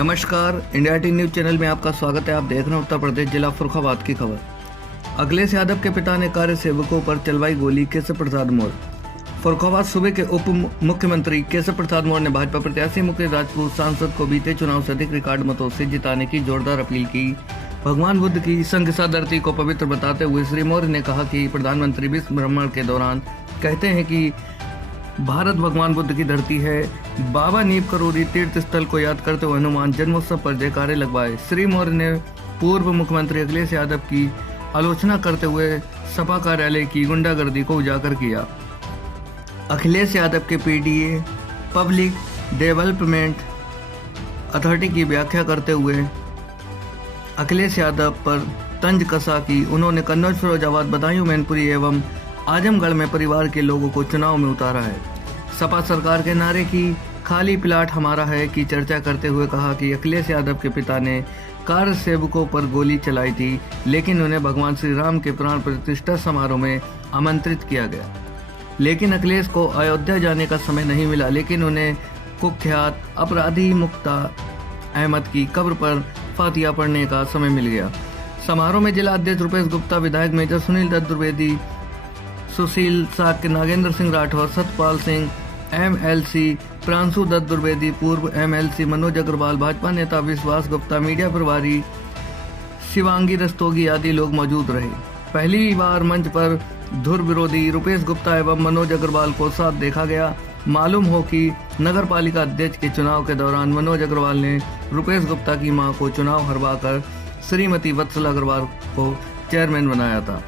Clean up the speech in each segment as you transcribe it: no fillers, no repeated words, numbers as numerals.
नमस्कार, India T news channel में आपका स्वागत है। आप देख रहे हैं उत्तर प्रदेश जिला फर्रुखाबाद की खबर। अखिलेश यादव के पिता ने कार्य सेवकों पर चलवाई गोली, केशव प्रसाद मौर्य। फर्रुखाबाद सूबे के उप मुख्यमंत्री केशव प्रसाद मौर्य ने भाजपा प्रत्याशी मुकेश राजपूत सांसद को बीते चुनाव से अधिक रिकॉर्ड मतों से जिताने की जोरदार अपील की। भगवान बुद्ध की संघसा धरती को पवित्र बताते हुए श्री मौर्य ने कहा कि प्रधानमंत्री विश्व भ्रमण के दौरान कहते हैं कि भारत भगवान बुद्ध की धरती है। बाबा नीम करोड़ी तीर्थ स्थल को याद करते हुए हनुमान जन्मोत्सव पर जयकारे लगवाए। श्री मौर्य ने पूर्व मुख्यमंत्री अखिलेश यादव की आलोचना करते हुए सपा कार्यालय की गुंडागर्दी को उजागर किया। अखिलेश यादव के पीडीए पब्लिक डेवलपमेंट अथॉरिटी की व्याख्या करते हुए अखिलेश यादव पर तंज कसा कि उन्होंने कन्नौज, फिरोजाबाद, बदायूं, मैनपुरी एवं आजमगढ़ में परिवार के लोगों को चुनाव में उतारा है। सपा सरकार के नारे की खाली प्लाट हमारा है की चर्चा करते हुए कहा कि अखिलेश यादव के पिता ने कार्य सेवकों पर गोली चलाई थी, लेकिन उन्हें भगवान श्री राम के प्राण प्रतिष्ठा समारोह में आमंत्रित किया गया। लेकिन अखिलेश को अयोध्या जाने का समय नहीं मिला, लेकिन उन्हें कुख्यात अपराधी मुक्ता अहमद की कब्र पर फातिया पढ़ने का समय मिल गया। समारोह में जिला अध्यक्ष रुपेश गुप्ता, विधायक मेजर सुनील दत्त द्विवेदी, सुशील साक्य, नागेंद्र सिंह राठौर, सतपाल सिंह, एमएलसी प्रांशु दत्त द्विवेदी, पूर्व एमएलसी मनोज अग्रवाल, भाजपा नेता विश्वास गुप्ता, मीडिया प्रभारी शिवांगी रस्तोगी आदि लोग मौजूद रहे। पहली बार मंच पर धुर विरोधी रुपेश गुप्ता एवं मनोज अग्रवाल को साथ देखा गया। मालूम हो कि नगर पालिका अध्यक्ष के चुनाव के दौरान मनोज अग्रवाल ने रुपेश गुप्ता की मां को चुनाव हरवाकर श्रीमती वत्सल अग्रवाल को चेयरमैन बनाया था।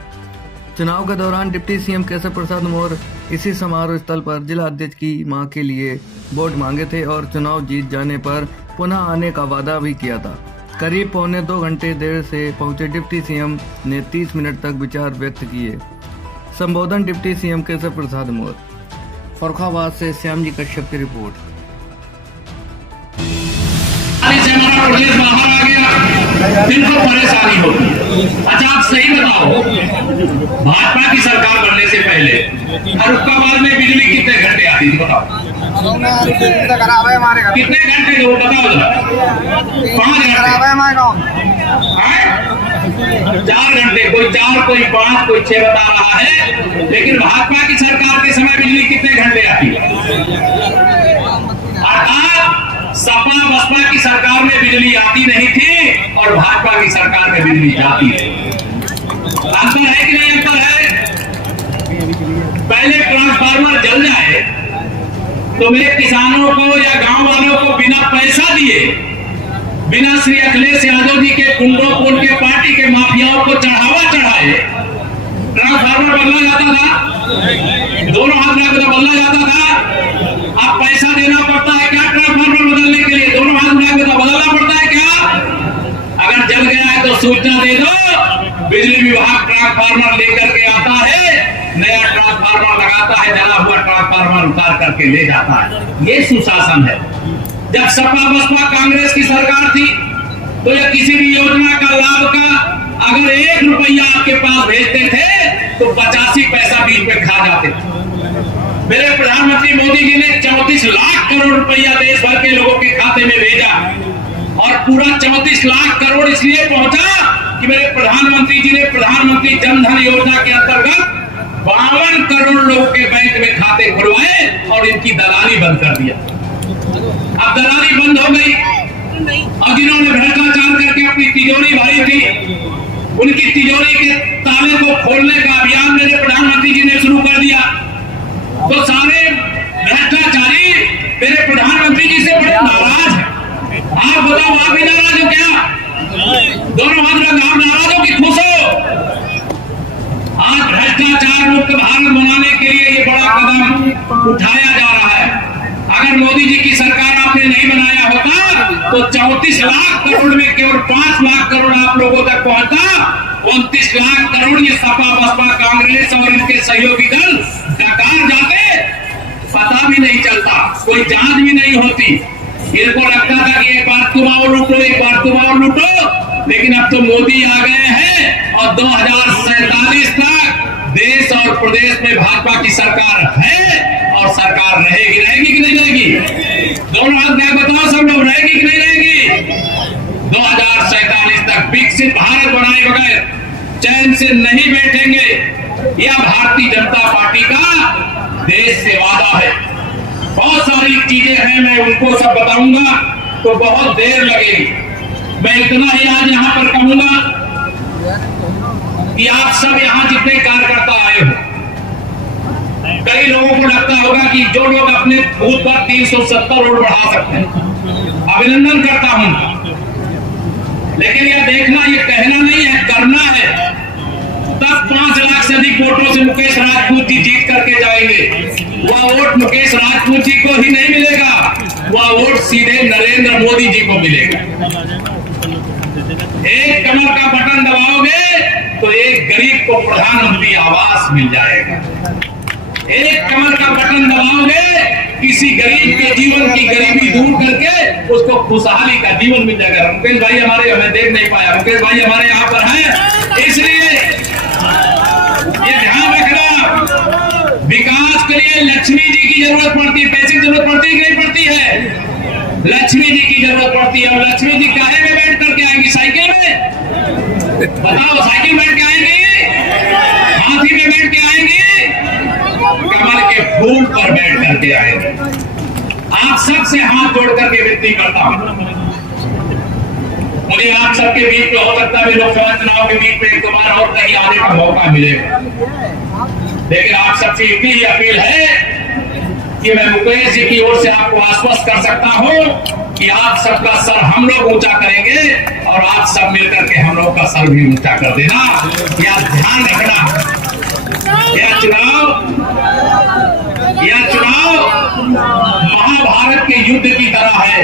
चुनाव के दौरान डिप्टी सीएम केशव प्रसाद मौर्य इसी समारोह स्थल पर जिला अध्यक्ष की मां के लिए वोट मांगे थे और चुनाव जीत जाने पर पुनः आने का वादा भी किया था। करीब पौने 2 घंटे देर से पहुंचे डिप्टी सीएम ने 30 मिनट तक विचार व्यक्त किए। संबोधन डिप्टी सीएम केशव प्रसाद मौर्य। फर्रुखाबाद से श्याम जी कश्यप की रिपोर्ट। इनको परेशानी होती है। अच्छा, आप सही बताओ, भाजपा की सरकार बनने से पहले फर्रुखाबाद में बिजली कितने घंटे आती थी? बताओ कितने घंटे? वो बताओ जरा। 5 घंटे, 4 घंटे, कोई 4, कोई 5, कोई 6 बता रहा है। लेकिन भाजपा की सरकार के समय बिजली कितने घंटे आती है? सपा बसपा की सरकार में बिजली आती नहीं थी और भाजपा की सरकार में बिजली जाती है। अंतर है कि नहीं? अंतर है। पहले ट्रांसफार्मर जल जाए तो मेरे किसानों को या गांव वालों को बिना पैसा दिए, बिना श्री अखिलेश यादव जी के गुंडों को, उनके पार्टी के माफियाओं को चढ़ावा चढ़ाए ट्रांसफार्मर बदला जाता था। दोनों हाथ में बदला जाता था। अब पैसा देना पड़ता है क्या ट्रांसफार्मर बदलने के लिए? दोनों हाथ में बदलना पड़ता है क्या? अगर जल गया है तो सूचना दे दो। बिजली विभाग ट्रांसफार्मर लेकर के आता है, नया ट्रांसफार्मर लगाता है, जला हुआ ट्रांसफार्मर उतार करके ले जाता है। ये सुशासन है। जब सपा बसपा कांग्रेस की सरकार थी तो यह किसी भी योजना का लाभ का अगर 1 रुपया आपके पास भेजते थे तो 85 पैसा बीच में खा जाते थे। मेरे प्रधानमंत्री मोदी जी ने 34 लाख करोड़ रुपया देश भर के लोगों के खाते में भेजा और पूरा 34 लाख करोड़ इसलिए पहुंचा कि मेरे प्रधानमंत्री जी ने प्रधानमंत्री जन धन योजना के अंतर्गत 52 करोड़ लोगों के बैंक में खाते खुलवाए और इनकी दलाली बंद कर दिया। अब दलाली बंद हो गई और जिन्होंने भ्रष्टाचार करके अपनी तिजोरी भरी थी, उनकी तिजोरी के ताले को खोलने का अभियान मेरे प्रधानमंत्री जी ने शुरू कर दिया। तो सारे भ्रष्टाचारी मेरे प्रधानमंत्री जी से बड़े नाराज हैं। आप बताओ, आप भी नाराज हो क्या? दोनों हाथ में आप नाराज हो कि खुश हो? आज भ्रष्टाचार मुक्त भारत बनाने के लिए ये बड़ा कदम उठाया जा रहा है। अगर मोदी जी की सरकार आपने नहीं बनाया होता तो 34 लाख करोड़ में केवल 5 लाख करोड़ आप लोगों तक पहुंचता। 29 लाख करोड़ ये सपा बसपा कांग्रेस और इनके सहयोगी दल डकार जाते, पता भी नहीं चलता, कोई जांच भी नहीं होती। इनको लगता था कि एक बार तुम और लूटो, एक बार तुम और लूटो। लेकिन अब तो मोदी आ गए हैं और 2047 तक देश और प्रदेश में भाजपा की सरकार है और सरकार रहेगी कि नहीं रहेगी? दोनों हाथ में बताओ सब लोग रहेगी कि नहीं रहेगी? 2047 तक विकसित भारत बनाए बगैर चैन से नहीं बैठेंगे। यह भारतीय जनता पार्टी का देश से वादा है। बहुत सारी चीजें हैं, मैं उनको सब बताऊंगा तो बहुत देर लगेगी। मैं इतना ही आज यहाँ पर कहूंगा कि आप सब यहाँ जितने कार्यकर्ता आए हो, कई लोगों को लगता होगा कि जो लोग अपने बूथ पर 370 वोट बढ़ा सकते हैं, अभिनंदन करता हूं। लेकिन यह देखना, ये कहना नहीं है, करना है। तब 5 लाख से अधिक वोटों से मुकेश राजपूत जी जीत करके जाएंगे। वह वोट मुकेश राजपूत जी को ही नहीं मिलेगा, वह वोट सीधे नरेंद्र मोदी जी को मिलेगा। एक कमल का बटन दबाओगे तो एक गरीब को प्रधानमंत्री आवास मिल जाएगा। एक कमल का बटन दबाओगे, किसी गरीब के जीवन की गरीबी दूर करके उसको खुशहाली का जीवन मिल जाएगा। मुकेश भाई हमारे, हमें देख नहीं पाया, मुकेश भाई हमारे यहाँ पर हैं, इसलिए ये ध्यान रखना, विकास के लिए लक्ष्मी जी की जरूरत पड़ती है, पैसे की जरूरत पड़ती है कि नहीं पड़ती है? लक्ष्मी जी की जरूरत पड़ती है। और लक्ष्मी जी काहे में बैठ करके आएंगी? साइकिल में? बताओ, साइकिल बैठ के आएंगी? हाथी में बैठ के आएंगी? कमल के फूल पर बैठ करके आएंगे। आप सबसे हाथ जोड़ करके विनती करता हूं, मुझे आप सबके बीच में हो सकता है लोकसभा चुनाव के बीच में एक बार और कहीं आने का मौका मिलेगा, लेकिन आप सबसे इतनी ही अपील है कि मैं मुकेश जी की ओर से आपको आश्वस्त कर सकता हूं कि आप सबका सर हम लोग ऊंचा करेंगे और आप सब मिलकर के हम लोग का सर भी ऊंचा कर देना। यह ध्यान रखना। यह चुनाव महाभारत के युद्ध की तरह है।